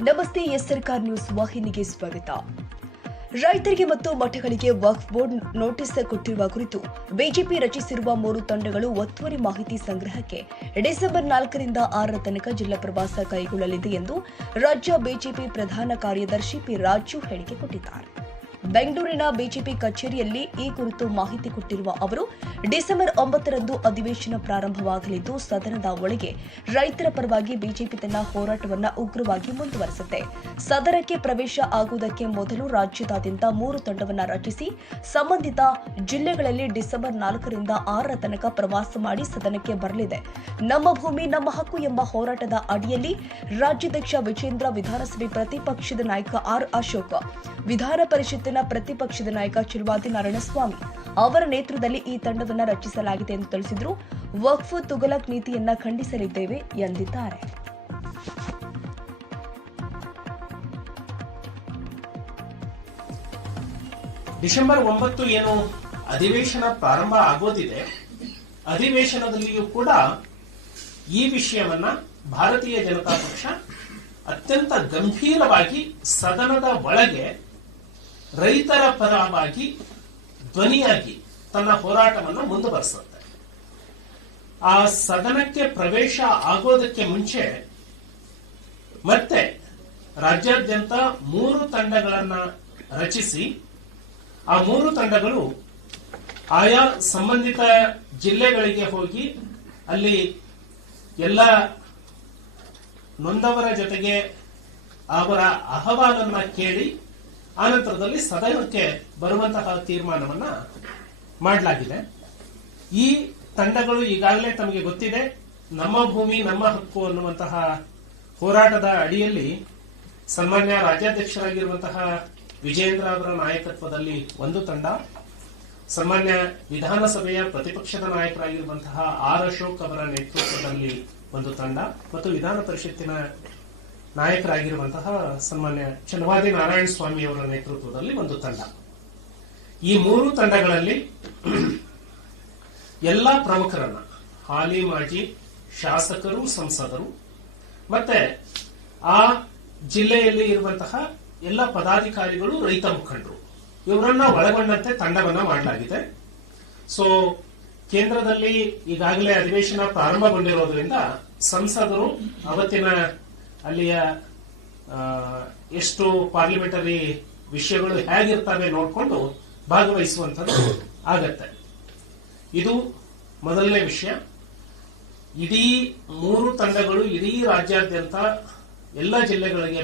ನಮಸ್ತೆ ಎಸ್ ಸರ್ಕಾರ್ ನ್ಯೂಸ್ ವಾಹಿನಿಗೆ ಸ್ವಾಗತ. ರೈತರಿಗೆ ಮತ್ತು ಮಠಗಳಿಗೆ ವಕ್ಫ್ ಬೋರ್ಡ್ ನೋಟಿಸ್ ಕೊಟ್ಟಿರುವ ಕುರಿತು ಬಿಜೆಪಿ ರಚಿಸಿರುವ ಮೂರು ತಂಡಗಳು ಒತ್ತುವರಿ ಮಾಹಿತಿ ಸಂಗ್ರಹಕ್ಕೆ ಡಿಸೆಂಬರ್ ನಾಲ್ಕರಿಂದ ಆರರ ತನಕ ಜಿಲ್ಲಾ ಪ್ರವಾಸ ಕೈಗೊಳ್ಳಲಿದೆ ಎಂದು ರಾಜ್ಯ ಬಿಜೆಪಿ ಪ್ರಧಾನ ಕಾರ್ಯದರ್ಶಿ ಪಿ ರಾಜು ಹೇಳಿಕೆ ಕೊಟ್ಟಿದ್ದಾರೆ. ಬೆಂಗಳೂರಿನ ಬಿಜೆಪಿ ಕಚೇರಿಯಲ್ಲಿ ಈ ಕುರಿತು ಮಾಹಿತಿ ಕೊಟ್ಟಿರುವ ಅವರು, ಡಿಸೆಂಬರ್ ಒಂಬತ್ತರಂದು ಅಧಿವೇಶನ ಪ್ರಾರಂಭವಾಗಲಿದ್ದು, ಸದನದ ಒಳಗೆ ರೈತರ ಪರವಾಗಿ ಬಿಜೆಪಿ ತನ್ನ ಹೋರಾಟವನ್ನ ಉಗ್ರವಾಗಿ ಮುಂದುವರೆಸುತ್ತೆ. ಸದನಕ್ಕೆ ಪ್ರವೇಶ ಆಗುವುದಕ್ಕೆ ಮೊದಲು ರಾಜ್ಯದಾದ್ಯಂತ ಮೂರು ತಂಡವನ್ನ ರಚಿಸಿ, ಸಂಬಂಧಿತ ಜಿಲ್ಲೆಗಳಲ್ಲಿ ಡಿಸೆಂಬರ್ ನಾಲ್ಕರಿಂದ ಆರರ ತನಕ ಪ್ರವಾಸ ಮಾಡಿ ಸದನಕ್ಕೆ ಬರಲಿದೆ. ನಮ್ಮ ಭೂಮಿ, ನಮ್ಮ ಹಕ್ಕು ಎಂಬ ಹೋರಾಟದ ಅಡಿಯಲ್ಲಿ ರಾಜ್ಯಾಧ್ಯಕ್ಷ ವಿಜೇಂದ್ರ ವಿಧಾನಸಭೆ ಪ್ರತಿಪಕ್ಷದ ನಾಯಕ ಆರ್ ಅಶೋಕ್. ವಿಧಾನ ಪರಿಷತ್ತಿನ ಪ್ರತಿಪಕ್ಷದ ನಾಯಕ ಚಿರುವಾದಿ ನಾರಾಯಣಸ್ವಾಮಿ. ಅವರ ನೇತೃತ್ವದಲ್ಲಿ ಈ ತಂಡವನ್ನು ರಚಿಸಲಾಗಿದೆ ಎಂದು ತಿಳಿಸಿದರು. ವಕ್ಫ್ ತುಗಲಕ್ ನೀತಿಯನ್ನ ಖಂಡಿಸಲಿದ್ದೇವೆ ಎಂದಿದ್ದಾರೆ. ಡಿಸೆಂಬರ್ ಒಂಬತ್ತು ಏನು ಅಧಿವೇಶನ ಪ್ರಾರಂಭ ಆಗೋದಿದೆ. ಅಧಿವೇಶನದಲ್ಲಿಯೂ ಕೂಡ ಈ ವಿಷಯವನ್ನ ಭಾರತೀಯ ಜನತಾ ಪಕ್ಷ ಅತ್ಯಂತ ಗಂಭೀರವಾಗಿ ಸದನದ ಒಳಗೆ ರೈತರ ಪರವಾಗಿ ಧ್ವನಿಯಾಗಿ ತನ್ನ ಹೋರಾಟವನ್ನು ಮುಂದುವರೆಸುತ್ತೆ. ಆ ಸದನಕ್ಕೆ ಪ್ರವೇಶ ಆಗೋದಕ್ಕೆ ಮುಂಚೆ ಮತ್ತೆ ರಾಜ್ಯಾದ್ಯಂತ ಮೂರು ತಂಡಗಳನ್ನು ರಚಿಸಿ, ಆ ಮೂರು ತಂಡಗಳು ಆಯಾ ಸಂಬಂಧಿತ ಜಿಲ್ಲೆಗಳಿಗೆ ಹೋಗಿ ಅಲ್ಲಿ ಎಲ್ಲ ನೊಂದವರ ಜೊತೆಗೆ ಅವರ ಅಹವಾಲನ್ನ ಕೇಳಿ ಆನಂತರದಲ್ಲಿ ಸದನಕ್ಕೆ ಬರುವಂತಹ ತೀರ್ಮಾನವನ್ನ ಮಾಡಲಾಗಿದೆ. ಈ ತಂಡಗಳು ಈಗಾಗಲೇ ತಮಗೆ ಗೊತ್ತಿದೆ, ನಮ್ಮ ಭೂಮಿ, ನಮ್ಮ ಹಕ್ಕು ಅನ್ನುವಂತಹ ಹೋರಾಟದ ಅಡಿಯಲ್ಲಿ ಸನ್ಮಾನ್ಯ ರಾಜ್ಯಾಧ್ಯಕ್ಷರಾಗಿರುವಂತಹ ವಿಜೇಂದ್ರ ಅವರ ನಾಯಕತ್ವದಲ್ಲಿ ಒಂದು ತಂಡ, ಸನ್ಮಾನ್ಯ ವಿಧಾನಸಭೆಯ ಪ್ರತಿಪಕ್ಷದ ನಾಯಕರಾಗಿರುವಂತಹ ಆರ್ ಅಶೋಕ್ ಅವರ ನೇತೃತ್ವದಲ್ಲಿ ಒಂದು ತಂಡ ಮತ್ತು ವಿಧಾನ ಪರಿಷತ್ತಿನ ನಾಯಕರಾಗಿರುವಂತಹ ಸನ್ಮಾನ್ಯ ಚನ್ನವಾದಿ ನಾರಾಯಣ ಸ್ವಾಮಿ ಅವರ ನೇತೃತ್ವದಲ್ಲಿ ಒಂದು ತಂಡ. ಈ ಮೂರು ತಂಡಗಳಲ್ಲಿ ಎಲ್ಲ ಪ್ರಮುಖರನ್ನ ಹಾಲಿ ಮಾಜಿ ಶಾಸಕರು, ಸಂಸದರು, ಮತ್ತೆ ಆ ಜಿಲ್ಲೆಯಲ್ಲಿ ಇರುವಂತಹ ಎಲ್ಲ ಪದಾಧಿಕಾರಿಗಳು, ರೈತ ಮುಖಂಡರು. ಇವರನ್ನ ಒಳಗೊಂಡಂತೆ ತಂಡವನ್ನ ಮಾಡಲಾಗಿದೆ. ಸೊ ಕೇಂದ್ರದಲ್ಲಿ ಈಗಾಗಲೇ ಅಧಿವೇಶನ ಪ್ರಾರಂಭಗೊಂಡಿರೋದ್ರಿಂದ ಸಂಸದರು ಅವತ್ತಿನ ಅಲ್ಲಿಯ ಎಷ್ಟು ಪಾರ್ಲಿಮೆಂಟರಿ ವಿಷಯಗಳು ಹೇಗಿರ್ತವೆ ನೋಡಿಕೊಂಡು ಭಾಗವಹಿಸುವಂಥದ್ದು ಆಗತ್ತೆ. ಇದು ಮೊದಲನೇ ವಿಷಯ. ಇಡೀ ಮೂರು ತಂಡಗಳು ಇಡೀ ರಾಜ್ಯಾದ್ಯಂತ ಎಲ್ಲ ಜಿಲ್ಲೆಗಳಿಗೆ